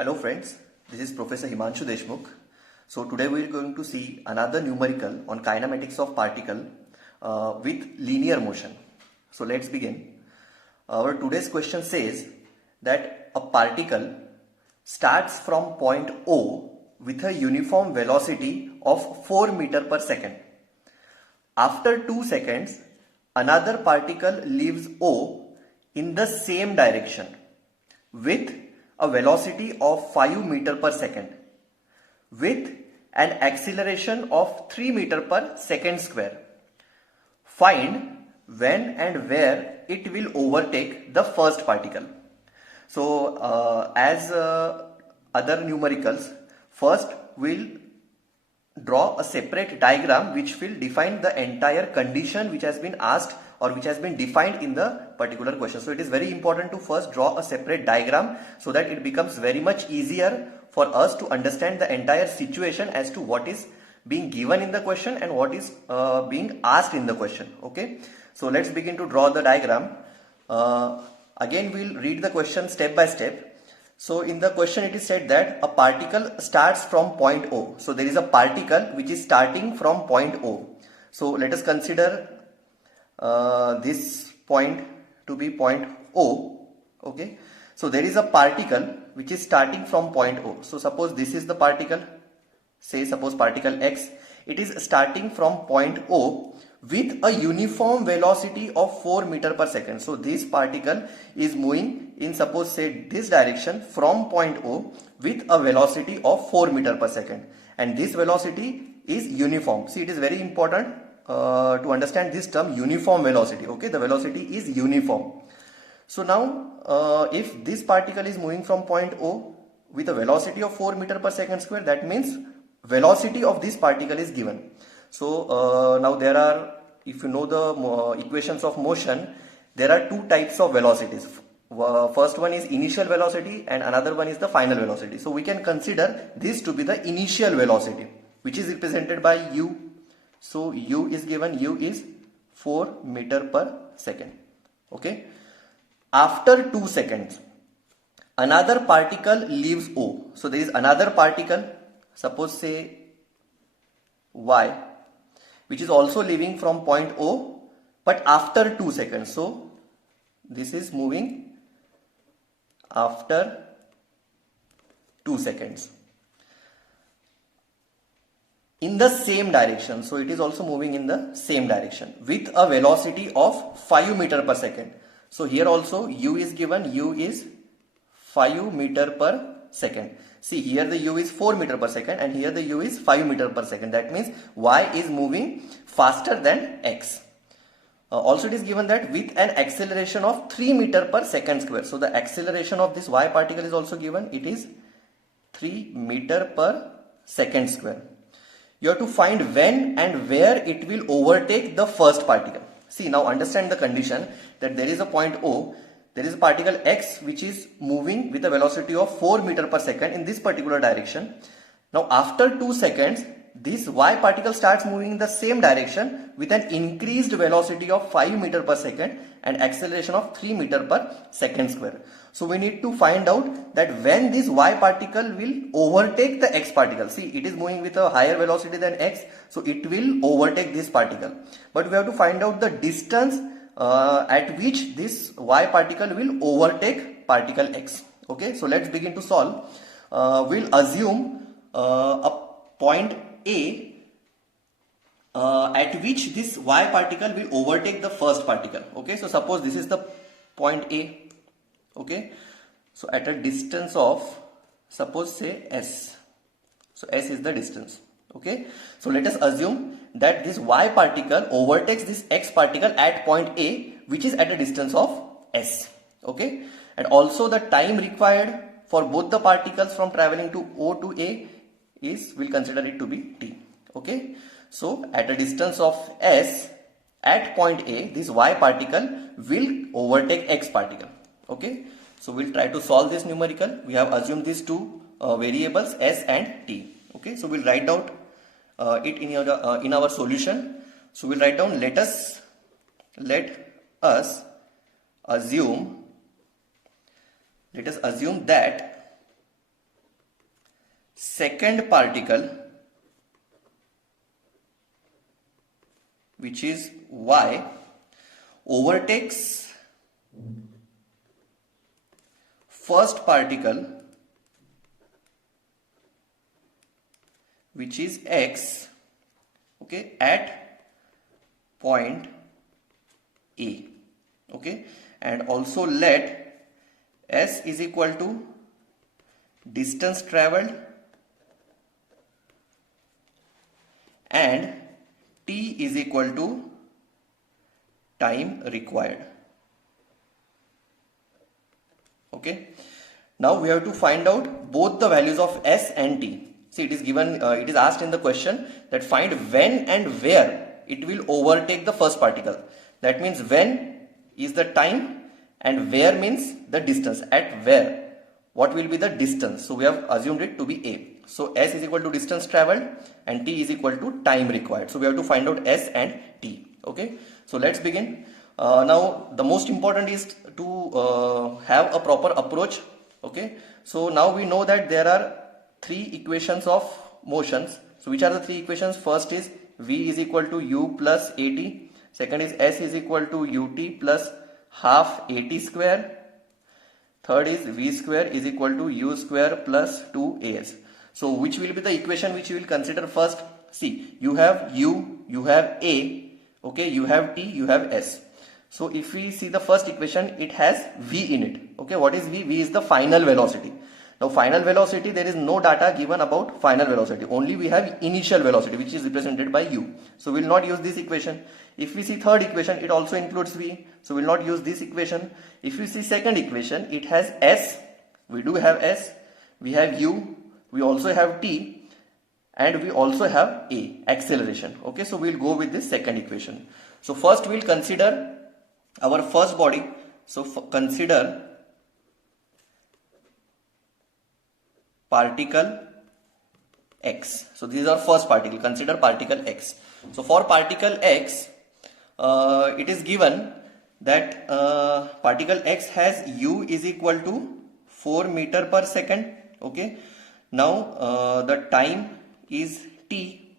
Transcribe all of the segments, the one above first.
Hello friends, this is Professor Himanshu Deshmukh. So today we are going to see another numerical on kinematics of particle with linear motion. So let's begin. Our today's question says that a particle starts from point O with a uniform velocity of 4 meter per second. After 2 seconds, another particle leaves O in the same direction with a velocity of 5 meter per second with an acceleration of 3 meter per second square. Find when and where it will overtake the first particle. So as other numericals, first we'll draw a separate diagram which will define the entire condition which has been asked or which has been defined in the particular question. So it is very important to first draw a separate diagram so that it becomes very much easier for us to understand the entire situation as to what is being given in the question and what is being asked in the question. Okay, so let's begin to draw the diagram. Again we'll read the question step by step. So in the question it is said that a particle starts from point O. So there is a particle which is starting from point O. So let us consider this point to be point O. Okay. So there is a particle which is starting from point O. So suppose this is the particle, say suppose particle X. It is starting from point O with a uniform velocity of 4 meter per second. So this particle is moving in suppose say this direction from point O with a velocity of 4 meter per second, and this velocity is uniform. See, it is very important to understand this term uniform velocity. Okay, the velocity is uniform. So now if this particle is moving from point O with a velocity of 4 meter per second square, that means velocity of this particle is given. So now there are, if you know the equations of motion, there are two types of velocities. First one is initial velocity and another one is the final velocity. So we can consider this to be the initial velocity, which is represented by u. So u is given, u is 4 meter per second. Okay. After 2 seconds, another particle leaves O. So there is another particle, suppose say y, which is also leaving from point O, but after 2 seconds. So this is moving after 2 seconds in the same direction. So it is also moving in the same direction with a velocity of 5 meter per second. So here also u is given, u is 5 meter per second. See, here the u is 4 meter per second and here the u is 5 meter per second. That means y is moving faster than x. Also it is given that with an acceleration of 3 meter per second square. So the acceleration of this y particle is also given. It is 3 meter per second square. You have to find when and where it will overtake the first particle. See, now understand the condition that there is a point O. There is a particle X which is moving with a velocity of 4 meter per second in this particular direction. Now after 2 seconds, this Y particle starts moving in the same direction with an increased velocity of 5 meter per second and acceleration of 3 meter per second square. So we need to find out that when this Y particle will overtake the X particle. See, it is moving with a higher velocity than X, so it will overtake this particle. But we have to find out the distance at which this Y particle will overtake particle X. Okay, so let's begin to solve. We'll assume a point A at which this Y particle will overtake the first particle. Okay, so suppose this is the point A. Okay, so at a distance of suppose say S. So S is the distance. Okay, so let us assume that this Y particle overtakes this X particle at point A, which is at a distance of S. Okay, and also the time required for both the particles from traveling to O to A is, we'll consider it to be t. Okay, so at a distance of S at point A, this Y particle will overtake X particle. Okay, so we'll try to solve this numerical. We have assumed these two variables S and t. Okay, so we'll write out it in our solution. So we'll write down let us assume that second particle, which is y, overtakes first particle, which is x, okay, at point A, okay, and also let s is equal to distance traveled and t is equal to time required. Okay, now we have to find out both the values of s and t. See, it is given, it is asked in the question that find when and where it will overtake the first particle. That means when is the time and where means the distance. At where, what will be the distance? So we have assumed it to be a. So s is equal to distance traveled and t is equal to time required. So we have to find out s and t. Okay, so let's begin. Now the most important is to have a proper approach. Okay, so now we know that there are three equations of motions. So which are the three equations? First is v is equal to u plus at. Second is s is equal to ut plus half at square. Third is v square is equal to u square plus 2as. So which will be the equation which you will consider first? See, you have u, you have a, okay, you have t, you have s. So if we see the first equation, it has v in it. Okay, what is v? V is the final velocity. Now final velocity, there is no data given about final velocity. Only we have initial velocity, which is represented by u. So we will not use this equation. If we see third equation, it also includes v. So we will not use this equation. If we see second equation, it has s. We do have s. We have u. We also have t. And we also have a, acceleration. Okay, so we will go with this second equation. So first we will consider our first body. So consider particle x. So this is our first particle. Consider particle x. So for particle x, it is given that particle x has u is equal to 4 meter per second. Okay. Now the time is t,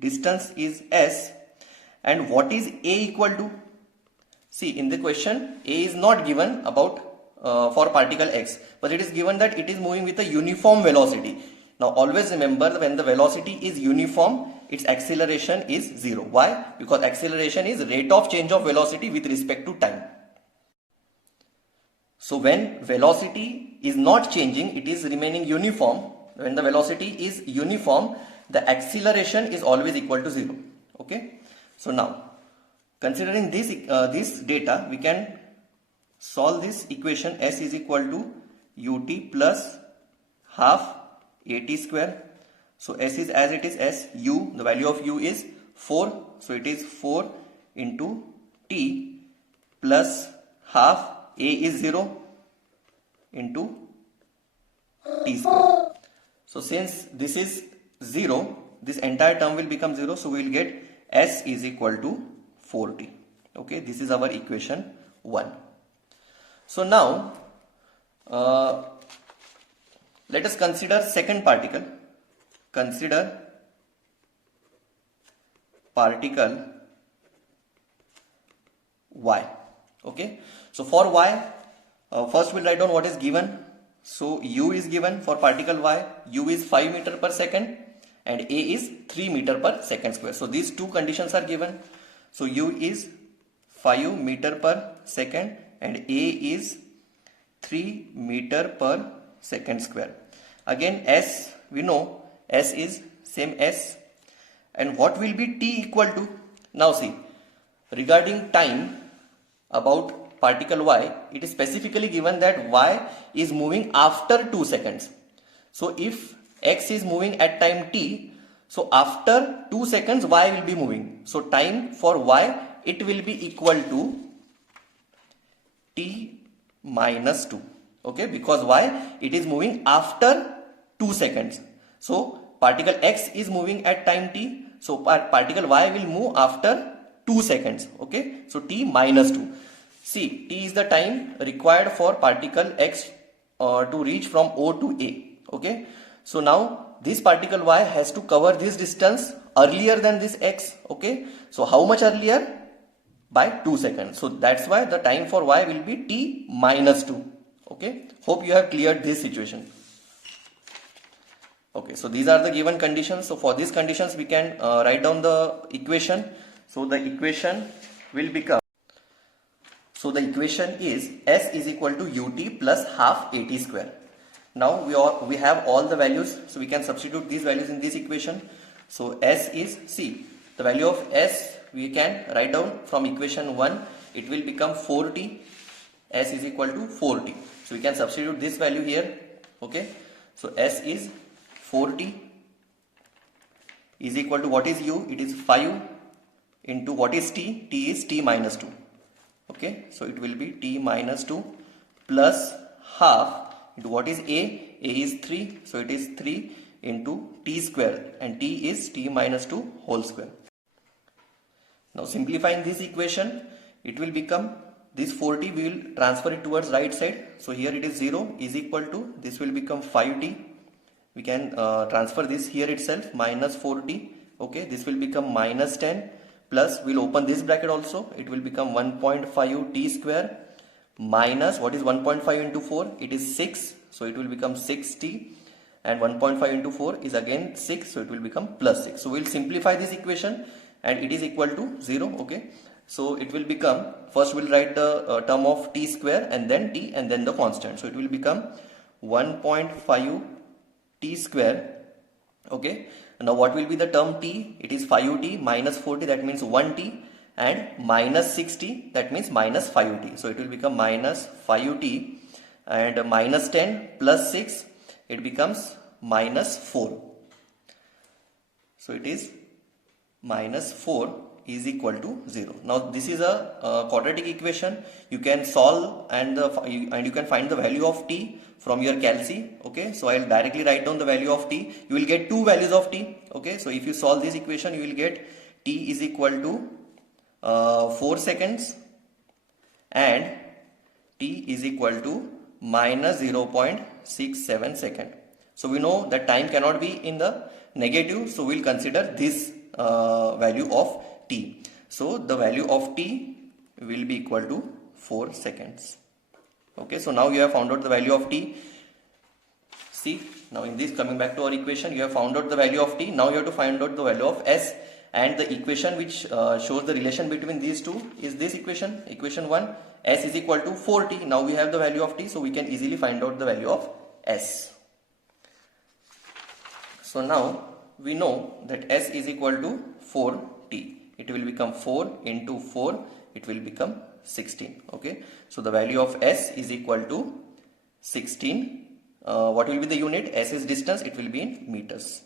distance is s, and what is a equal to? See, in the question, a is not given about for particle x, but it is given that it is moving with a uniform velocity. Now always remember, when the velocity is uniform, its acceleration is 0. Why? Because acceleration is rate of change of velocity with respect to time. So when velocity is not changing, it is remaining uniform. When the velocity is uniform, the acceleration is always equal to 0. Okay. So now, considering this data, we can solve this equation. S is equal to ut plus half at square. So s is as it is s. U, the value of u is 4. So it is 4 into t plus half a is 0 into t square. So since this is 0, this entire term will become 0. So we will get s is equal to 4t. Okay, this is our equation 1. So now let us consider second particle. Consider particle y. Okay, so for y, first we'll write down what is given. So u is given for particle y. U is 5 meter per second and a is 3 meter per second square. So these two conditions are given. So u is 5 meter per second and a is 3 meter per second square. Again, s, we know s is same s, and what will be t equal to? Now see, regarding time about particle y, it is specifically given that y is moving after 2 seconds. So if x is moving at time t, so after 2 seconds y will be moving. So time for y, it will be equal to t minus 2. Okay, because y, it is moving after 2 seconds. So particle x is moving at time t. So particle y will move after 2 seconds. Okay, so t minus 2. See, t is the time required for particle x to reach from O to A. Okay, So now this particle y has to cover this distance earlier than this x. Okay, so how much earlier? By 2 seconds. So that's why the time for y will be t minus 2. Okay, hope you have cleared this situation. Okay, so these are the given conditions. So for these conditions we can write down the equation. So the equation will become, so the equation is s is equal to ut plus half at square. Now we have all the values, so we can substitute these values in this equation. So s is, see, the value of s we can write down from equation 1, it will become 4t, s is equal to 4t. So we can substitute this value here. Okay, so s is 4t is equal to, what is u? It is 5 into what is t? T is t minus 2. Okay, so it will be t minus 2 plus half into what is a? A is 3, so it is 3 into t square, and t is t minus 2 whole square. Now simplifying this equation, it will become, this 4t we will transfer it towards right side. So here it is 0 is equal to, this will become 5t. We can transfer this here itself, minus 4t. Okay, this will become minus 10 plus, we'll open this bracket also, it will become 1.5 t square minus, what is 1.5 into 4? It is 6, so it will become 6t, and 1.5 into 4 is again 6, so it will become plus 6. So we'll simplify this equation and it is equal to 0. Okay, so it will become, first we'll write the term of t square and then t and then the constant. So it will become 1.5 t square. Okay, now what will be the term t? It is 5t minus 4t, that means 1t, and minus 6t, that means minus 5t. So it will become minus 5t, and minus 10 plus 6, it becomes minus 4. So it is minus 4 is equal to 0. Now this is a quadratic equation. You can solve and you can find the value of t from your calci. Okay, so I'll directly write down the value of t. You will get two values of t. Okay, so if you solve this equation, you will get t is equal to 4 seconds and t is equal to minus 0.67 second. So we know that time cannot be in the negative, so we'll consider this value of t. So the value of t will be equal to 4 seconds. Okay, so now you have found out the value of t. See, now in this, coming back to our equation, you have found out the value of t. Now you have to find out the value of s, and the equation which shows the relation between these two is this equation, equation 1, s is equal to 4t. Now we have the value of t, so we can easily find out the value of s. So now we know that s is equal to 4t. It will become 4 into 4, it will become 16. Okay, so the value of s is equal to 16. What will be the unit? S is distance, it will be in meters.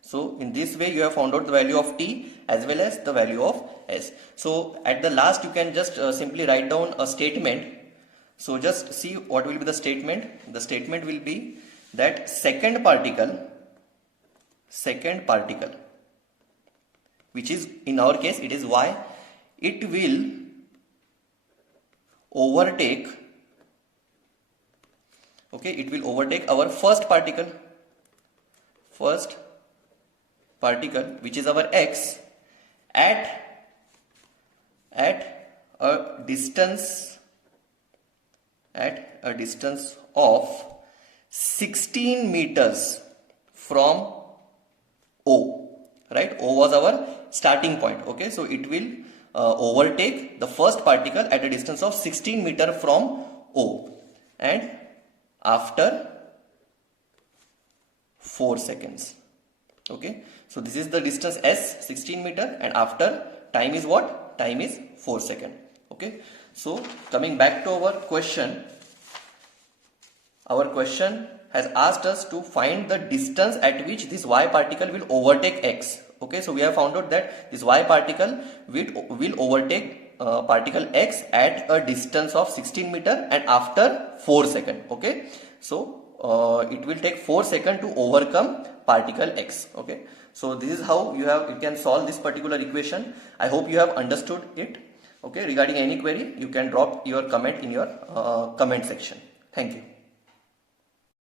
So in this way you have found out the value of t as well as the value of s. So at the last you can just simply write down a statement. So just see what will be the statement. The statement will be that second particle, which is in our case it is y, it will overtake, okay, it will overtake our first particle which is our x at a distance of 16 meters from O, right? O was our starting point. Okay, so it will overtake the first particle at a distance of 16 meter from O, and after 4 seconds. Okay, so this is the distance s, 16 meter, and after time is what? Time is 4 seconds. Okay, so coming back to our question has asked us to find the distance at which this y particle will overtake x. Okay, so we have found out that this y particle will overtake particle x at a distance of 16 meter and after 4 seconds. Okay, so it will take 4 seconds to overcome particle x. Okay, so this is how you can solve this particular equation. I hope you have understood it. Okay, regarding any query, you can drop your comment in your comment section. Thank you.